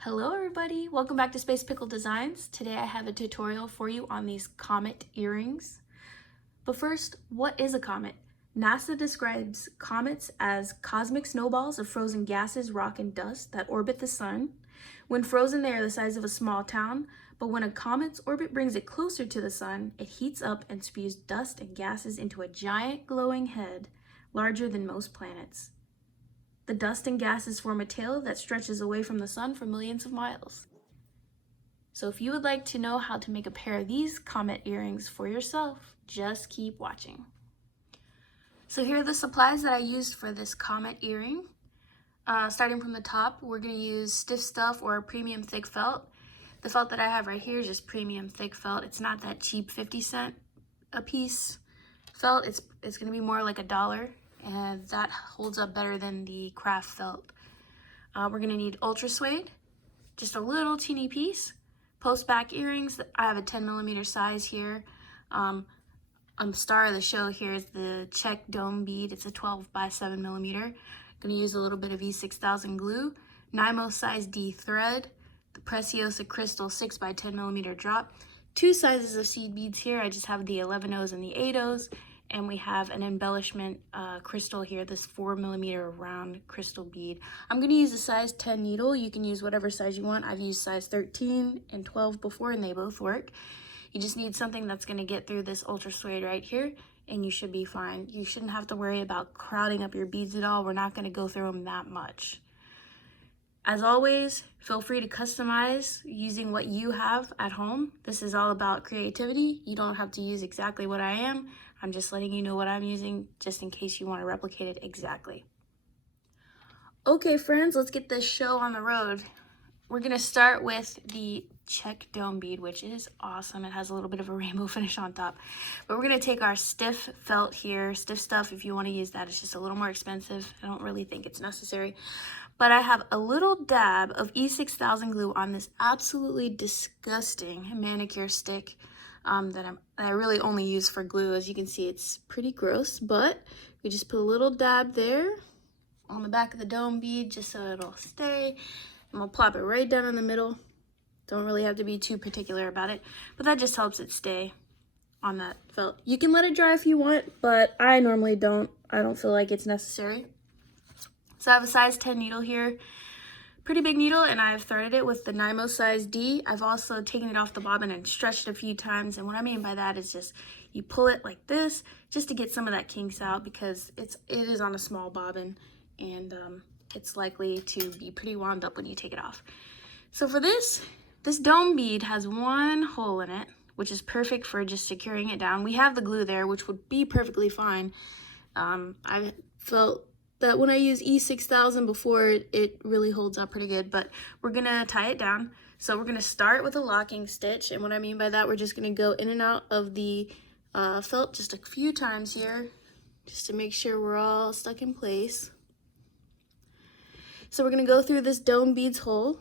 Hello everybody, welcome back to Space Pickle Designs. Today I have a tutorial for you on these comet earrings. But first, what is a comet? NASA describes comets as cosmic snowballs of frozen gases, rock, and dust that orbit the sun. When frozen, they are the size of a small town, but when a comet's orbit brings it closer to the sun, it heats up and spews dust and gases into a giant glowing head larger than most planets. The dust and gases form a tail that stretches away from the sun for millions of miles. So if you would like to know how to make a pair of these comet earrings for yourself, just keep watching. So here are the supplies that I used for this comet earring. Starting from the top, we're going to use stiff stuff or premium thick felt. The felt that I have right here is just premium thick felt. It's not that cheap 50-cent a piece felt. It's going to be more like $1. And that holds up better than the craft felt. We're going to need UltraSuede, just a little teeny piece. Post back earrings, I have a 10mm size here. Star of the show here is the Czech dome bead. It's a 12 by 7mm. I'm going to use a little bit of E6000 glue, Nymo Size D thread, the Preciosa crystal 6 by 10mm drop. Two sizes of seed beads here. I just have the 11-Os and the 8-Os. And we have an embellishment crystal here, this 4mm round crystal bead. I'm going to use a size 10 needle. You can use whatever size you want. I've used size 13 and 12 before, and they both work. You just need something that's going to get through this UltraSuede right here, and you should be fine. You shouldn't have to worry about crowding up your beads at all. We're not going to go through them that much. As always, feel free to customize using what you have at home. This is all about creativity. You don't have to use exactly what I am. I'm just letting you know what I'm using just in case you want to replicate it exactly. Okay, friends, let's get this show on the road. We're going to start with the Czech dome bead, which is awesome. It has a little bit of a rainbow finish on top. But we're going to take our stiff felt here, stiff stuff if you want to use that. It's just a little more expensive. I don't really think it's necessary. But I have a little dab of E6000 glue on this absolutely disgusting manicure stick that I really only use for glue. As you can see, it's pretty gross, but we just put a little dab there on the back of the dome bead just so it'll stay. And we'll plop it right down in the middle. Don't really have to be too particular about it, but that just helps it stay on that felt. You can let it dry if you want, but I normally don't. I don't feel like it's necessary. So I have a size 10 needle here, pretty big needle, and I've threaded it with the Nymo Size D. I've also taken it off the bobbin and stretched it a few times, and what I mean by that is just you pull it like this just to get some of that kinks out because it is on a small bobbin, and it's likely to be pretty wound up when you take it off. So for this dome bead has one hole in it, which is perfect for just securing it down. We have the glue there, which would be perfectly fine. I felt that when I use E6000 before, it really holds up pretty good, but we're gonna tie it down. So we're gonna start with a locking stitch, and what I mean by that, we're just gonna go in and out of the felt just a few times here, just to make sure we're all stuck in place. So we're gonna go through this dome beads hole,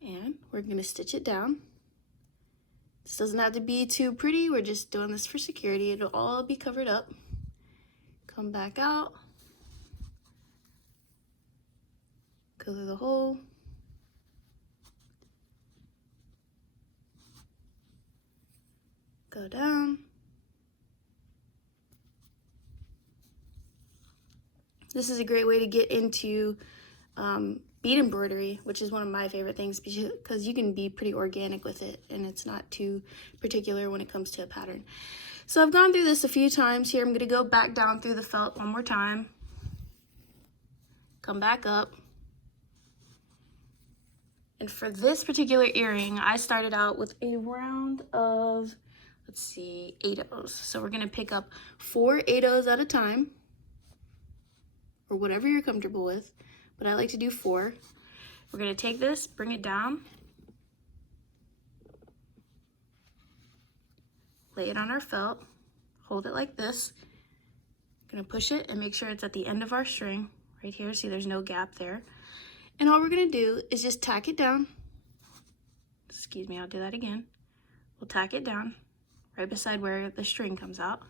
and we're gonna stitch it down. This doesn't have to be too pretty, we're just doing this for security. It'll all be covered up. Come back out, go through the hole, go down. This is a great way to get into bead embroidery, which is one of my favorite things because you can be pretty organic with it and it's not too particular when it comes to a pattern. So I've gone through this a few times here. I'm going to go back down through the felt one more time. Come back up. And for this particular earring, I started out with a round of, let's see, 8-Os. So we're going to pick up 4 8-Os at a time, or whatever you're comfortable with, but I like to do 4. We're going to take this, bring it down, lay it on our felt, hold it like this. I'm going to push it and make sure it's at the end of our string right here. See, there's no gap there. And all we're going to do is just tack it down. Excuse me, I'll do that again. We'll tack it down right beside where the string comes out.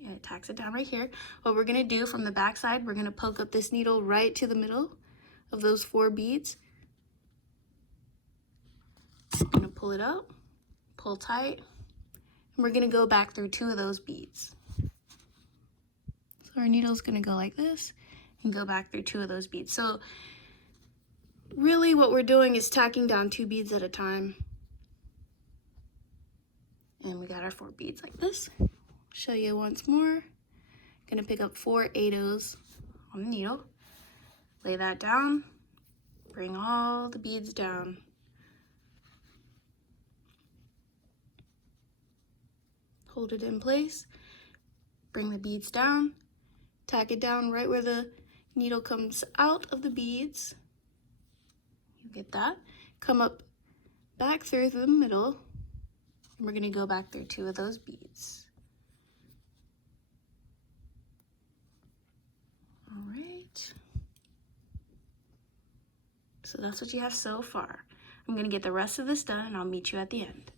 And it tacks it down right here. What we're gonna do from the back side, we're gonna poke up this needle right to the middle of those 4 beads. I'm gonna pull it out, pull tight, and we're gonna go back through 2 of those beads. So our needle's gonna go like this and go back through 2 of those beads. So really what we're doing is tacking down 2 beads at a time. And we got our 4 beads like this. Show you once more. Gonna pick up 4 8/0s on the needle, lay that down, bring all the beads down. Hold it in place, bring the beads down, tack it down right where the needle comes out of the beads. You get that? Come up back through the middle, and we're gonna go back through 2 of those beads. All right. So that's what you have so far. I'm gonna get the rest of this done and I'll meet you at the end.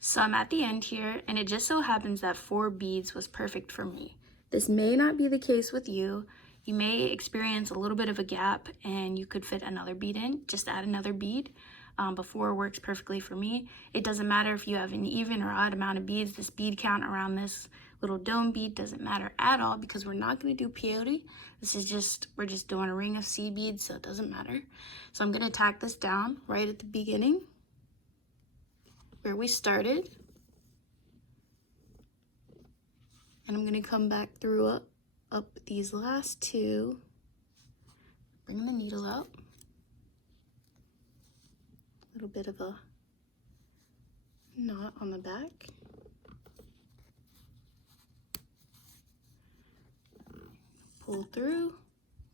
So I'm at the end here, and it just so happens that 4 beads was perfect for me. This may not be the case with you. You may experience a little bit of a gap and you could fit another bead in. Just add another bead. But 4 works perfectly for me. It doesn't matter if you have an even or odd amount of beads. This bead count around this little dome bead doesn't matter at all because we're not going to do peyote. We're just doing a ring of seed beads, so it doesn't matter. So I'm going to tack this down right at the beginning where we started, and I'm going to come back through up these last 2, bring the needle out, a little bit of a knot on the back, pull through,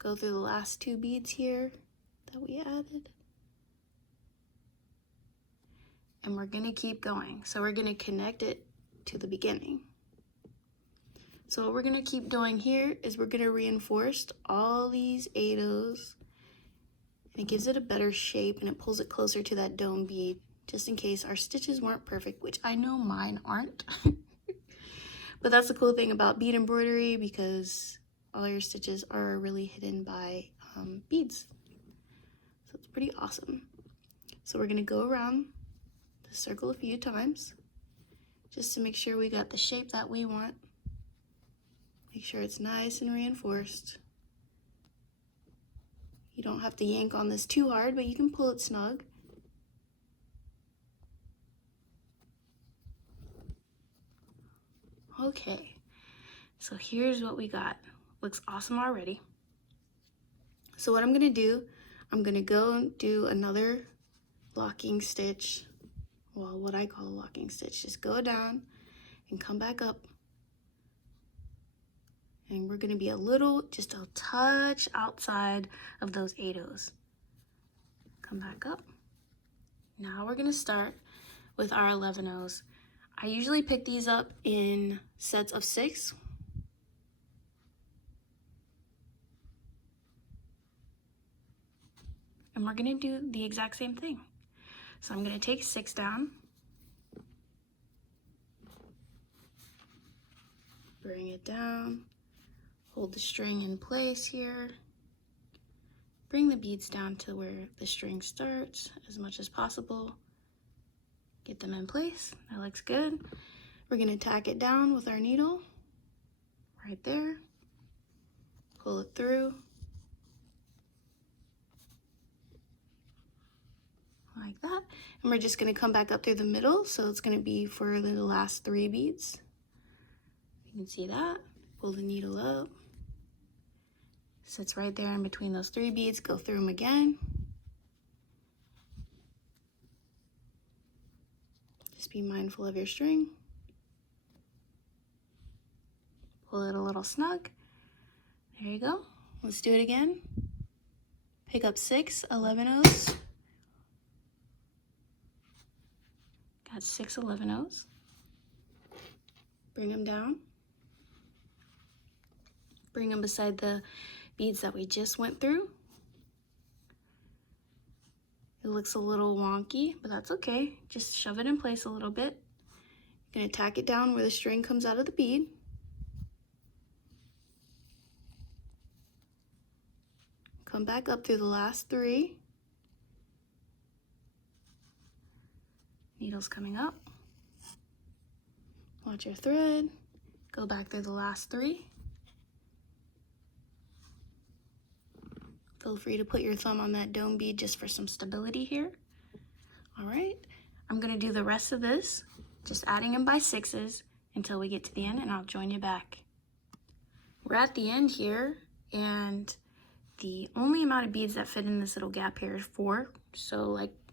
go through the last 2 beads here that we added. And we're gonna keep going. So we're gonna connect it to the beginning. So what we're gonna keep doing here is we're gonna reinforce all these 8/0s. And it gives it a better shape and it pulls it closer to that dome bead, just in case our stitches weren't perfect, which I know mine aren't. But that's the cool thing about bead embroidery, because all your stitches are really hidden by beads. So it's pretty awesome. So we're gonna go around the circle a few times just to make sure we got the shape that we want. Make sure it's nice and reinforced. You don't have to yank on this too hard, but you can pull it snug. Okay, so here's what we got. Looks awesome already. So what I'm gonna do, I'm gonna go and do another locking stitch. Well, what I call a locking stitch. Just go down and come back up. And we're gonna be just a touch outside of those 8/0s. Come back up. Now we're gonna start with our 11/0s. I usually pick these up in sets of 6. And we're gonna do the exact same thing. So I'm gonna take 6 down, bring it down, hold the string in place here, bring the beads down to where the string starts as much as possible, get them in place. That looks good. We're gonna tack it down with our needle right there, pull it through like that, and we're just gonna come back up through the middle, so it's gonna be for the last 3 beads. You can see that. Pull the needle up, sits right there in between those 3 beads, go through them again. Just be mindful of your string. Pull it a little snug. There you go. Let's do it again. Pick up 6 11/0s. Got 6 11/0s. Bring them down. Bring them beside the beads that we just went through. It looks a little wonky, but that's okay. Just shove it in place a little bit. You're gonna tack it down where the string comes out of the bead. Come back up through the last 3. Needles coming up. Watch your thread. Go back through the last 3. Feel free to put your thumb on that dome bead just for some stability here. All right, I'm gonna do the rest of this, just adding them by 6s until we get to the end, and I'll join you back. We're at the end here, and the only amount of beads that fit in this little gap here is 4. So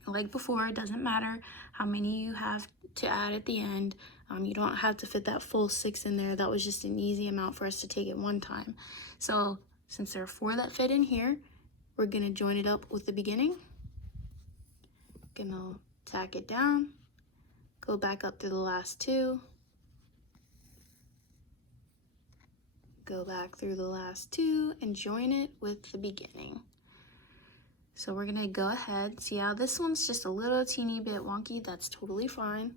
like before, it doesn't matter how many you have to add at the end. You don't have to fit that full 6 in there. That was just an easy amount for us to take at one time. So since there are 4 that fit in here, we're gonna join it up with the beginning. Gonna tack it down, go back up to the last 2, go back through the last 2, and join it with the beginning. So we're gonna go ahead, see how this one's just a little teeny bit wonky. That's totally fine.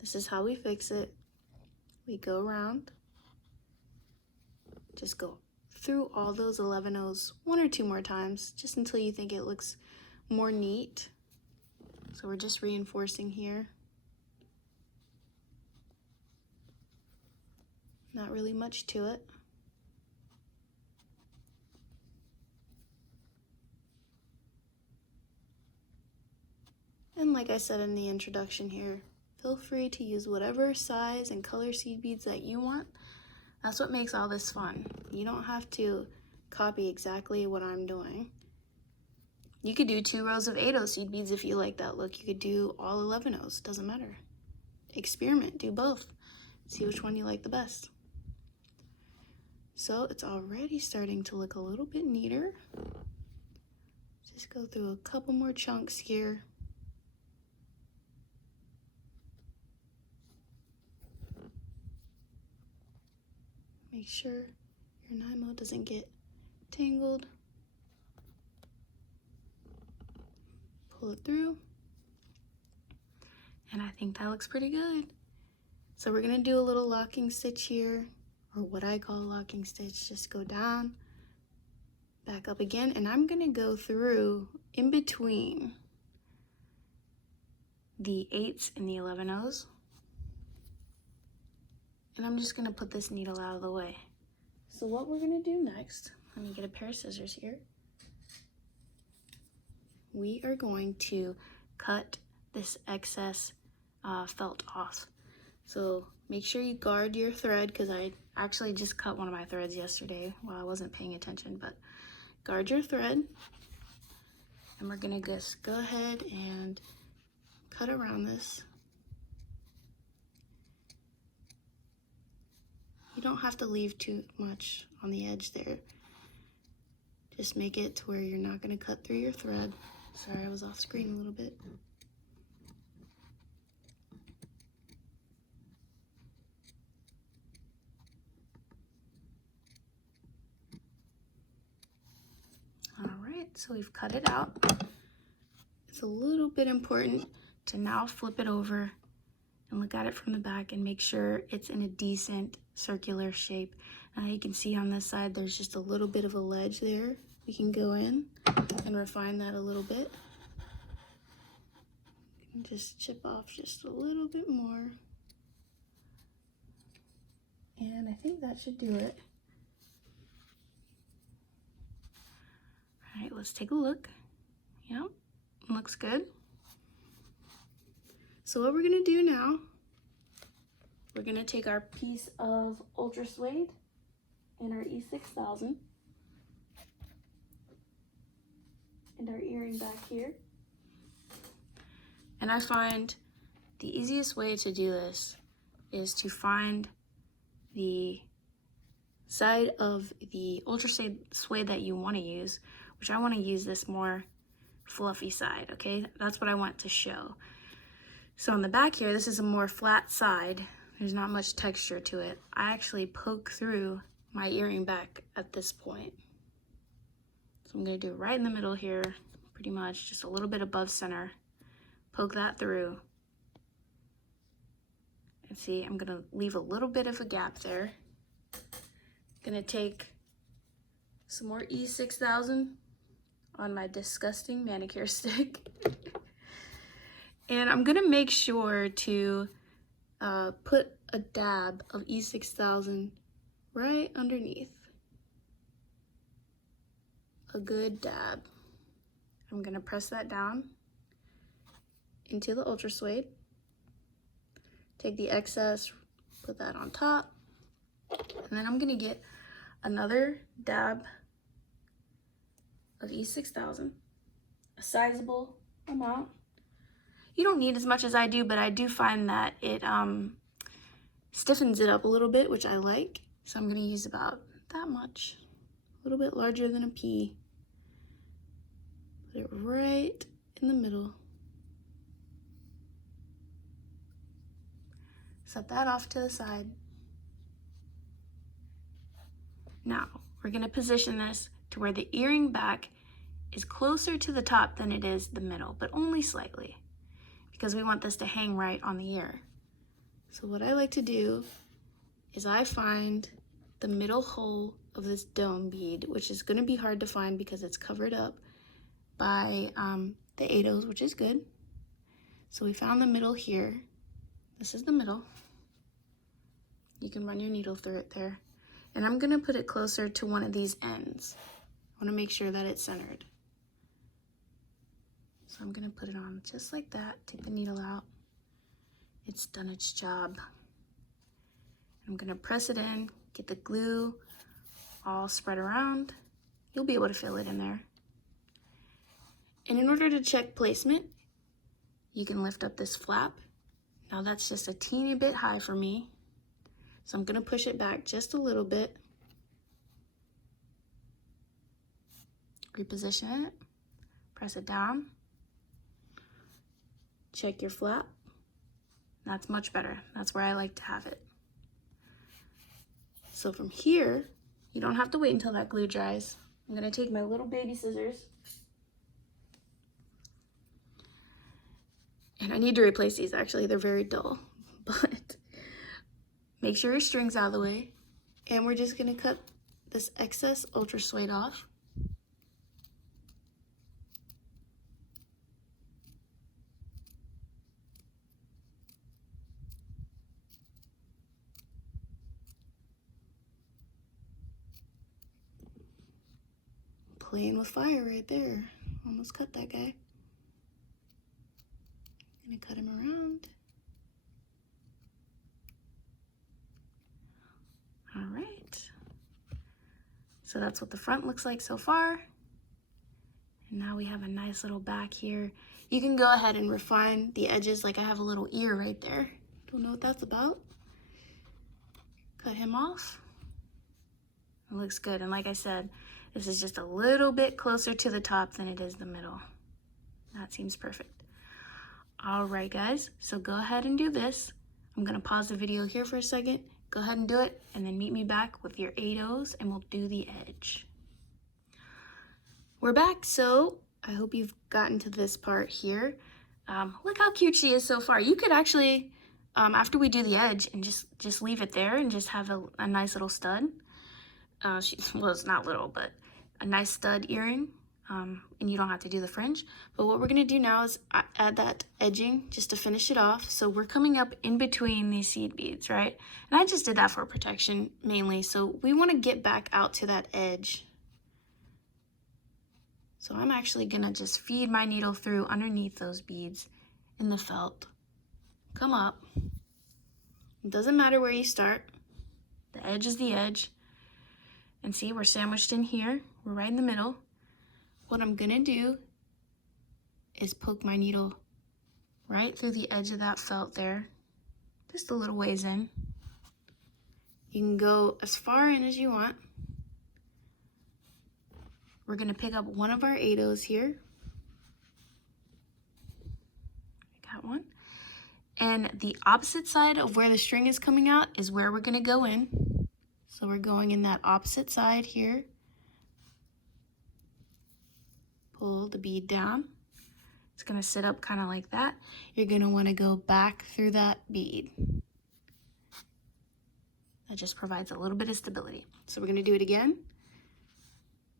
This is how we fix it. We go around, just go through all those 11 O's 1 or 2 more times, just until you think it looks more neat. So we're just reinforcing here. Not really much to it. And like I said in the introduction here, feel free to use whatever size and color seed beads that you want. That's what makes all this fun. You don't have to copy exactly what I'm doing. You could do 2 rows of 8 O seed beads if you like that look. You could do all 11 O's, doesn't matter. Experiment, do both. See which one you like the best. So it's already starting to look a little bit neater. Just go through a couple more chunks here. Make sure your Nymo doesn't get tangled. Pull it through. And I think that looks pretty good. So we're gonna do a little locking stitch here, or what I call a locking stitch. Just go down, back up again, and I'm gonna go through in between the 8s and the 11 O's. And I'm just gonna put this needle out of the way. So what we're gonna do next, let me get a pair of scissors here. We are going to cut this excess felt off. So make sure you guard your thread, because I actually just cut one of my threads yesterday while I wasn't paying attention, but guard your thread. And we're gonna just go ahead and cut around this. You don't have to leave too much on the edge there. Just make it to where you're not gonna cut through your thread. Sorry, I was off screen a little bit. All right, so we've cut it out. It's a little bit important to now flip it over and look at it from the back and make sure it's in a decent circular shape. You can see on this side there's just a little bit of a ledge there. We can go in and refine that a little bit. And just chip off just a little bit more. And I think that should do it. All right, let's take a look. Yep, looks good. So what we're gonna do now, we're gonna take our piece of UltraSuede and our E6000 and our earring back here. And I find the easiest way to do this is to find the side of the UltraSuede that you want to use, which I want to use this more fluffy side, okay? That's what I want to show. So on the back here, this is a more flat side. There's not much texture to it. I actually poke through my earring back at this point. So I'm gonna do it right in the middle here, pretty much, just a little bit above center. Poke that through. And see, I'm gonna leave a little bit of a gap there. Gonna take some more E6000 on my disgusting manicure stick. And I'm gonna make sure to put a dab of E6000 right underneath. A good dab. I'm gonna press that down into the UltraSuede. Take the excess, put that on top, and then I'm gonna get another dab of E6000, a sizable amount. You don't need as much as I do, but I do find that it stiffens it up a little bit, which I like. So I'm gonna use about that much, a little bit larger than a pea. Put it right in the middle. Set that off to the side. Now, we're gonna position this to where the earring back is closer to the top than it is the middle, but only slightly, because we want this to hang right on the ear. So what I like to do is I find the middle hole of this dome bead, which is gonna be hard to find because it's covered up by the 8/0s, which is good. So we found the middle here. This is the middle. You can run your needle through it there. And I'm gonna put it closer to one of these ends. I wanna make sure that it's centered. So I'm gonna put it on just like that, take the needle out. It's done its job. I'm gonna press it in, get the glue all spread around. You'll be able to feel it in there. And in order to check placement, you can lift up this flap. Now that's just a teeny bit high for me. So I'm gonna push it back just a little bit. Reposition it, press it down. Check your flap. That's much better. That's where I like to have it. So from here, you don't have to wait until that glue dries. I'm gonna take my little baby scissors. And I need to replace these actually, they're very dull. But make sure your string's out of the way. And we're just gonna cut this excess UltraSuede off. Playing with fire right there. Almost cut that guy. Gonna cut him around. All right. So that's what the front looks like so far. And now we have a nice little back here. You can go ahead and refine the edges, like I have a little ear right there. Don't know what that's about. Cut him off. It looks good. And like I said, this is just a little bit closer to the top than it is the middle. That seems perfect. All right, guys, so go ahead and do this. I'm gonna pause the video here for a second. Go ahead and do it, and then meet me back with your 8/0s, and we'll do the edge. We're back, so I hope you've gotten to this part here. Look how cute she is so far. You could actually, after we do the edge, and just leave it there and just have a nice little stud. Well, it's not little, but a nice stud earring. And you don't have to do the fringe. But what we're gonna do now is add that edging just to finish it off. So we're coming up in between these seed beads, right? And I just did that for protection mainly. So we wanna get back out to that edge. So I'm actually gonna just feed my needle through underneath those beads in the felt. Come up. It doesn't matter where you start. The edge is the edge. And see, we're sandwiched in here. We're right in the middle. What I'm gonna do is poke my needle right through the edge of that felt there, just a little ways in. You can go as far in as you want. We're gonna pick up one of our 8/0s here. Got one. And the opposite side of where the string is coming out is where we're gonna go in. So we're going in that opposite side here. pull the bead down. It's gonna sit up kind of like that. You're gonna wanna go back through that bead. That just provides a little bit of stability. So we're gonna do it again.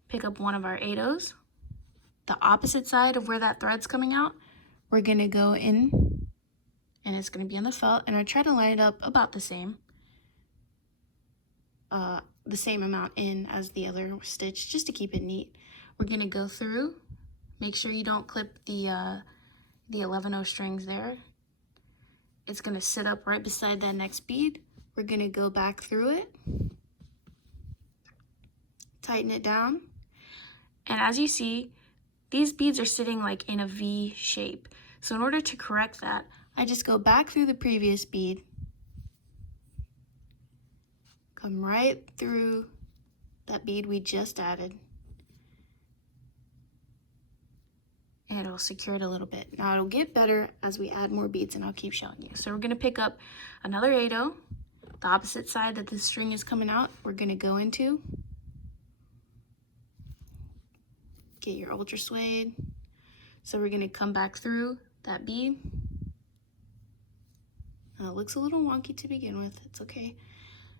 Pick up one of our 8/0s. The opposite side of where that thread's coming out, we're gonna go in, and it's gonna be on the felt, and I try to line it up about the same amount in as the other stitch, just to keep it neat. We're gonna go through, make sure you don't clip the 11/0 strings there. It's gonna sit up right beside that next bead. We're gonna go back through it, tighten it down, and as you see, these beads are sitting like in a V shape. So in order to correct that, I just go back through the previous bead, come right through that bead we just added, and it'll secure it a little bit. Now it'll get better as we add more beads, and I'll keep showing you. So we're gonna pick up another 8/0, the opposite side that the string is coming out, we're gonna go into. Get your UltraSuede. So we're gonna come back through that bead. It looks a little wonky to begin with, it's okay.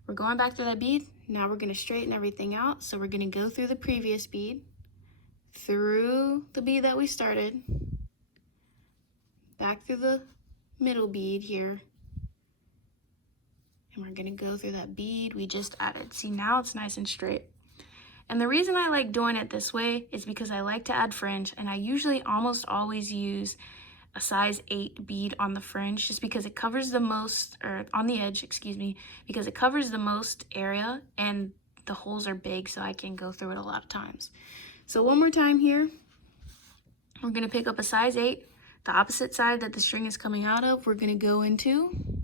We're going back through that bead. Now we're gonna straighten everything out. So we're gonna go through the previous bead, through the bead that we started, back through the middle bead here, and we're gonna go through that bead we just added. See, now it's nice and straight. And the reason I like doing it this way is because I like to add fringe, and I usually almost always use a size 8 bead on the fringe, just because it covers the most, or on the edge, excuse me, because it covers the most area and the holes are big, so I can go through it a lot of times. So one more time here, we're gonna pick up a size 8, the opposite side that the string is coming out of, we're gonna go into,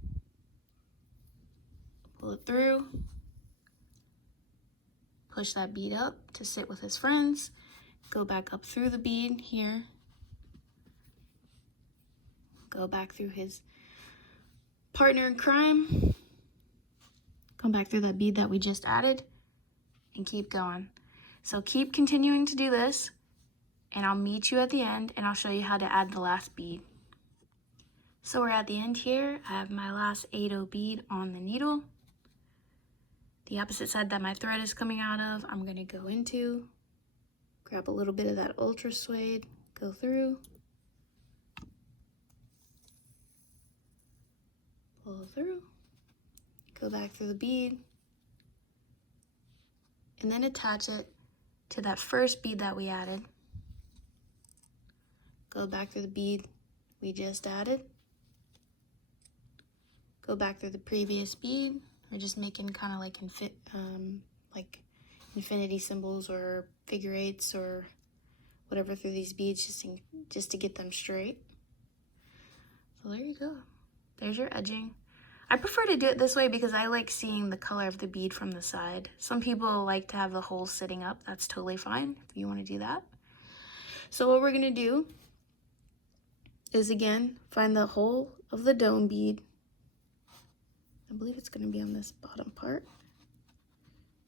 pull it through, push that bead up to sit with his friends, go back up through the bead here, go back through his partner in crime, come back through that bead that we just added, and keep going. So keep continuing to do this, and I'll meet you at the end, and I'll show you how to add the last bead. So we're at the end here. I have my last 8/0 bead on the needle. The opposite side that my thread is coming out of, I'm gonna go into, grab a little bit of that UltraSuede, go through, pull through, go back through the bead, and then attach it to that first bead that we added. Go back through the bead we just added, go back through the previous bead. We're just making kind of like infinity symbols or figure eights or whatever through these beads, just to get them straight. So there you go. There's your edging. I prefer to do it this way because I like seeing the color of the bead from the side. Some people like to have the holes sitting up. That's totally fine if you want to do that. So what we're gonna do is, again, find the hole of the dome bead. I believe it's going to be on this bottom part.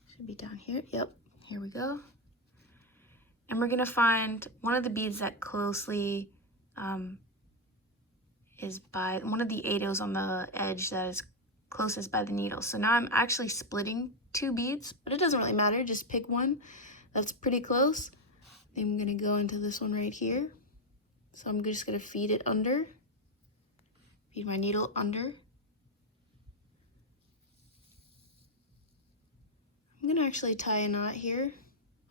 Should be down here. Yep, here we go. And we're going to find one of the beads that closely is by one of the 8/0s on the edge that is closest by the needle. So now I'm actually splitting 2 beads, but it doesn't really matter. Just pick one that's pretty close. Then I'm going to go into this one right here. So I'm just going to feed it under, feed my needle under. I'm gonna actually tie a knot here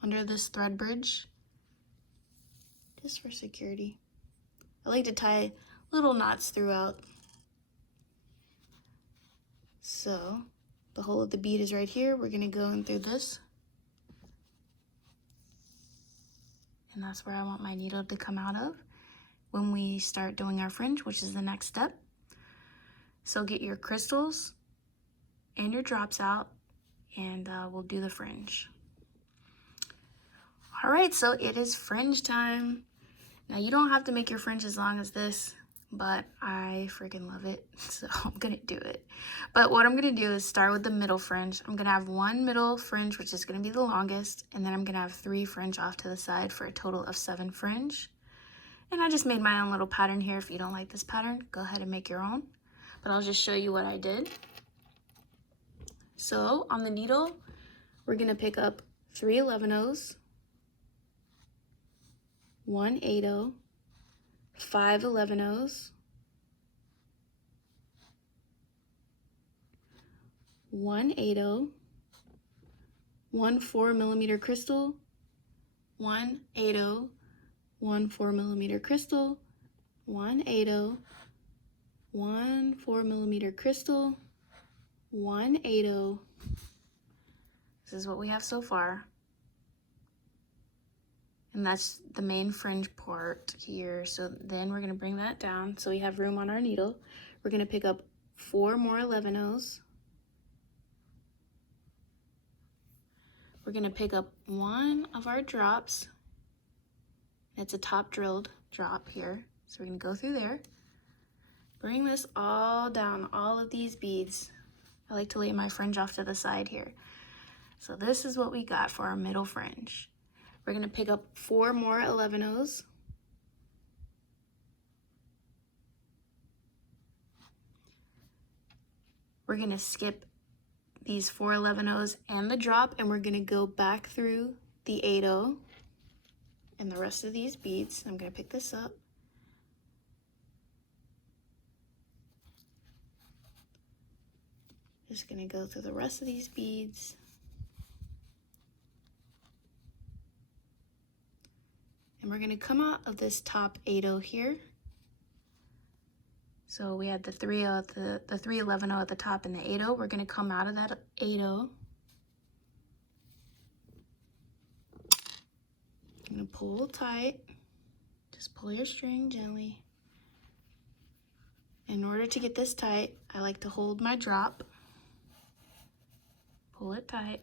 under this thread bridge, just for security. I like to tie little knots throughout. So the hole of the bead is right here. We're gonna go in through this. And that's where I want my needle to come out of when we start doing our fringe, which is the next step. So get your crystals and your drops out, and we'll do the fringe. All right, so it is fringe time. Now you don't have to make your fringe as long as this. but I freaking love it, so I'm gonna do it. But what I'm gonna do is start with the middle fringe. I'm gonna have one middle fringe, which is gonna be the longest, and then I'm gonna have 3 fringe off to the side for a total of 7 fringe. And I just made my own little pattern here. If you don't like this pattern, go ahead and make your own. But I'll just show you what I did. So on the needle, we're gonna pick up 3 11-ohs, 1 8-oh, 5 11-ohs, 1 8-oh, 1 4mm crystal, 1 8-oh, 1 4mm crystal, 1 8-oh, 1 4mm crystal, 1 8-oh. This is what we have so far. And that's the main fringe part here. So then we're gonna bring that down so we have room on our needle. We're gonna pick up 4 more 11-ohs. We're gonna pick up one of our drops. It's a top drilled drop here. So we're gonna go through there. Bring this all down, all of these beads. I like to lay my fringe off to the side here. So this is what we got for our middle fringe. We're gonna pick up 4 more 11-ohs. We're gonna skip these 4 11-ohs and the drop, and we're gonna go back through the 8-oh and the rest of these beads. I'm gonna pick this up. Just gonna go through the rest of these beads. And we're gonna come out of this top 8-oh here. So we had the 3 11-oh at the top and the 8-oh. We're gonna come out of that 8-oh. I'm gonna pull tight. Just pull your string gently. In order to get this tight, I like to hold my drop. Pull it tight.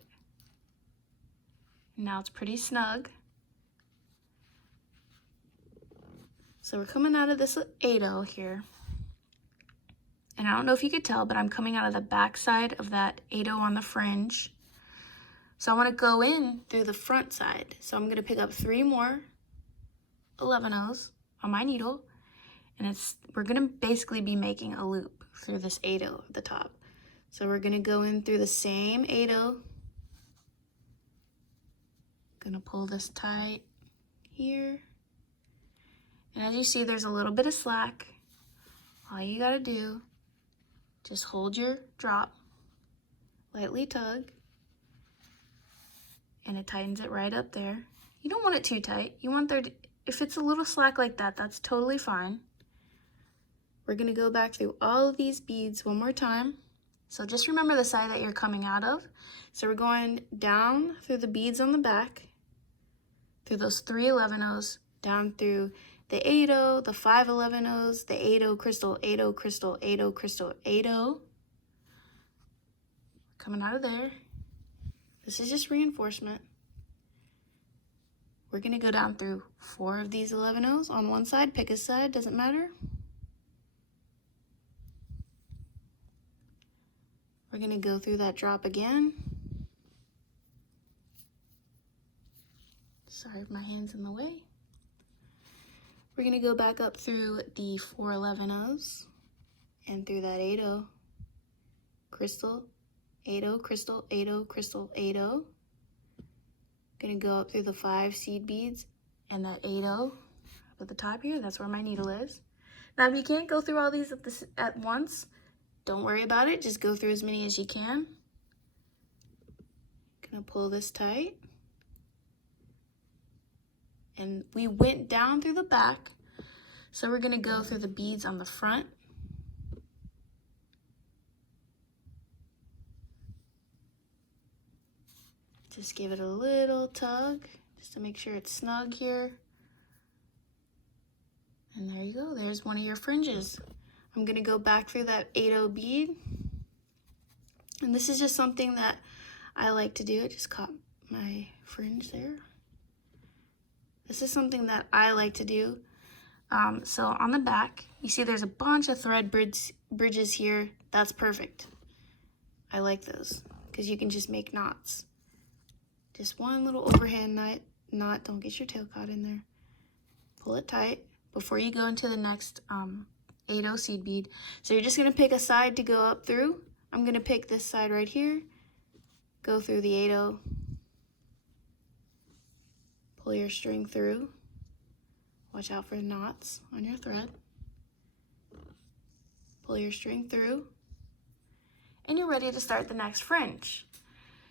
Now it's pretty snug. So we're coming out of this 8-oh here. And I don't know if you could tell, but I'm coming out of the back side of that 8-oh on the fringe. So I want to go in through the front side. So I'm going to pick up 3 more 11-ohs on my needle. And we're going to basically be making a loop through this 8-oh at the top. So we're going to go in through the same 8-oh. Going to pull this tight here. And as you see, there's a little bit of slack. All you gotta do, just hold your drop, lightly tug, and it tightens it right up there. You don't want it too tight. You want there to, if it's a little slack like that, that's totally fine. We're gonna go back through all of these beads one more time. So just remember the side that you're coming out of. So we're going down through the beads on the back, through those 3 11-ohs, down through the 8-oh, the 5 11-ohs, the 8-oh crystal, 8-oh crystal, 8-oh crystal, 8-oh. Coming out of there. This is just reinforcement. We're gonna go down through 4 of these 11-ohs on one side, pick a side, doesn't matter. We're gonna go through that drop again. Sorry if my hand's in the way. We're gonna go back up through the 4 11-ohs and through that 8-oh crystal, 8-oh crystal, 8-oh crystal, 8-oh. Gonna go up through the 5 seed beads and that 8-oh up at the top here. That's where my needle is. Now, if you can't go through all these at once, don't worry about it. Just go through as many as you can. Gonna pull this tight. And we went down through the back, so we're gonna go through the beads on the front. Just give it a little tug, just to make sure it's snug here. And there you go, there's one of your fringes. I'm gonna go back through that 8-oh bead. And this is just something that I like to do. I just caught my fringe there. This is something that I like to do. So on the back, you see there's a bunch of thread bridges here. That's perfect. I like those because you can just make knots. Just one little overhand knot. Don't get your tail caught in there. Pull it tight before you go into the next 80 seed bead. So you're just going to pick a side to go up through. I'm going to pick this side right here. Go through the 80. Pull your string through. Watch out for knots on your thread. Pull your string through. And you're ready to start the next fringe.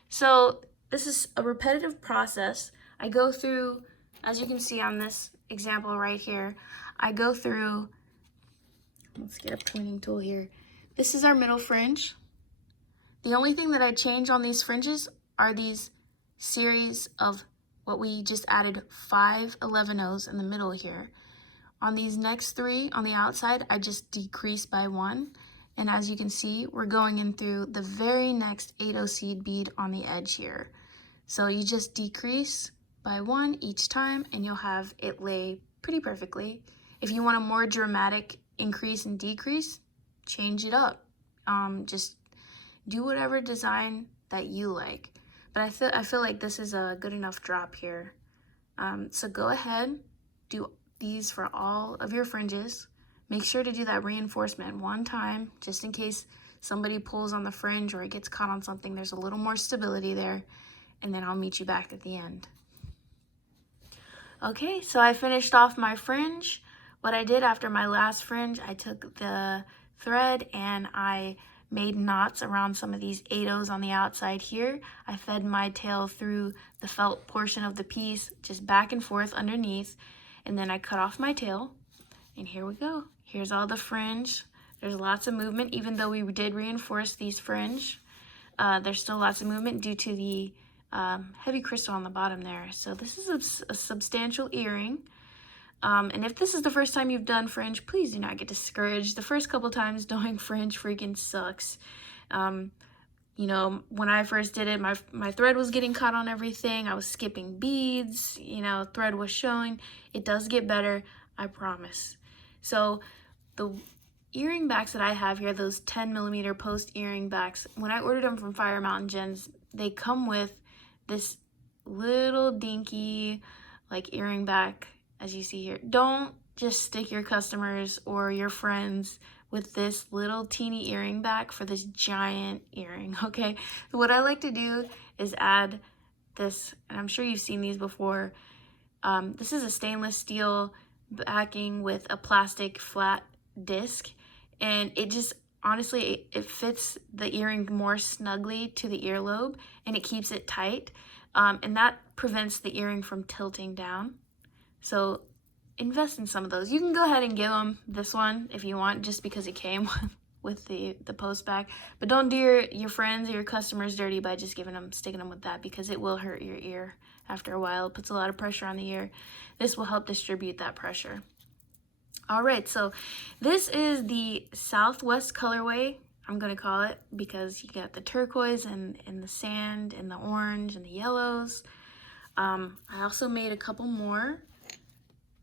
So this is a repetitive process. I go through, as you can see on this example right here, I go through, let's get a pruning tool here. This is our middle fringe. The only thing that I change on these fringes are these series of what we just added 5 11-0s in the middle here. On these next 3 on the outside, I just decrease by 1. And as you can see, we're going in through the very next 80 seed bead on the edge here. So you just decrease by 1 each time and you'll have it lay pretty perfectly. If you want a more dramatic increase and decrease, change it up. Just do whatever design that you like. But I feel like this is a good enough drop here. So go ahead, do these for all of your fringes. Make sure to do that reinforcement 1 time, just in case somebody pulls on the fringe or it gets caught on something. There's a little more stability there, and then I'll meet you back at the end. Okay, so I finished off my fringe. What I did after my last fringe, I took the thread and I made knots around some of these 80s on the outside here. I fed my tail through the felt portion of the piece, just back and forth underneath, and then I cut off my tail, and here we go. Here's all the fringe. There's lots of movement, even though we did reinforce these fringe. There's still lots of movement due to the heavy crystal on the bottom there. So this is a substantial earring. And if this is the first time you've done fringe, please do not get discouraged. The first couple times doing fringe freaking sucks. You know, when I first did it, my thread was getting caught on everything. I was skipping beads, you know, thread was showing. It does get better, I promise. So the earring backs that I have here, those 10mm post earring backs, when I ordered them from Fire Mountain Gems, they come with this little dinky like earring back, as you see here. Don't just stick your customers or your friends with this little teeny earring back for this giant earring, okay? So what I like to do is add this, and I'm sure you've seen these before. This is a stainless steel backing with a plastic flat disc, and it just, honestly, it fits the earring more snugly to the earlobe, and it keeps it tight, and that prevents the earring from tilting down. So invest in some of those. You can go ahead and give them this one if you want, just because it came with the post back, but don't do your friends or your customers dirty by just sticking them with that, because it will hurt your ear after a while. It puts a lot of pressure on the ear. This will help distribute that pressure. All right, so this is the Southwest colorway, I'm gonna call it, because you got the turquoise and the sand and the orange and the yellows. I also made a couple more.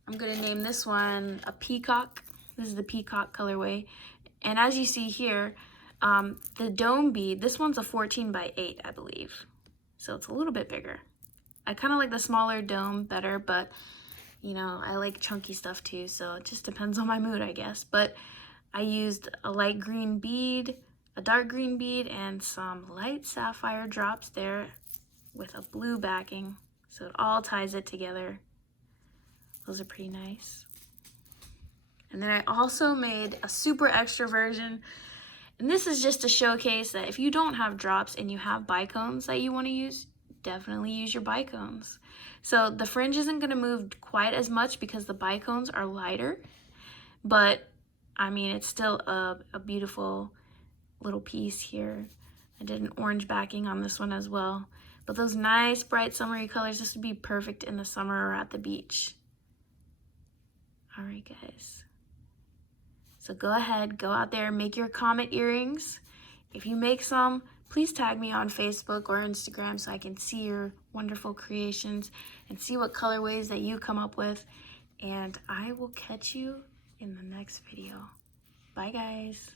I'm gonna name this one a peacock. This is the peacock colorway. And as you see here, the dome bead, this one's a 14x8, I believe. So it's a little bit bigger. I kind of like the smaller dome better, but you know, I like chunky stuff too, so it just depends on my mood, I guess. But I used a light green bead, a dark green bead, and some light sapphire drops there with a blue backing, so it all ties it together. Those are pretty nice. And then I also made a super extra version, and this is just to showcase that if you don't have drops and you have bicones that you want to use, definitely use your bicones. So the fringe isn't going to move quite as much because the bicones are lighter, but I mean, it's still a beautiful little piece here. I did an orange backing on this one as well. But those nice bright summery colors, this would be perfect in the summer or at the beach. All right, guys. So go ahead, go out there, make your comet earrings. If you make some, please tag me on Facebook or Instagram so I can see your wonderful creations and see what colorways that you come up with. and I will catch you in the next video. Bye guys.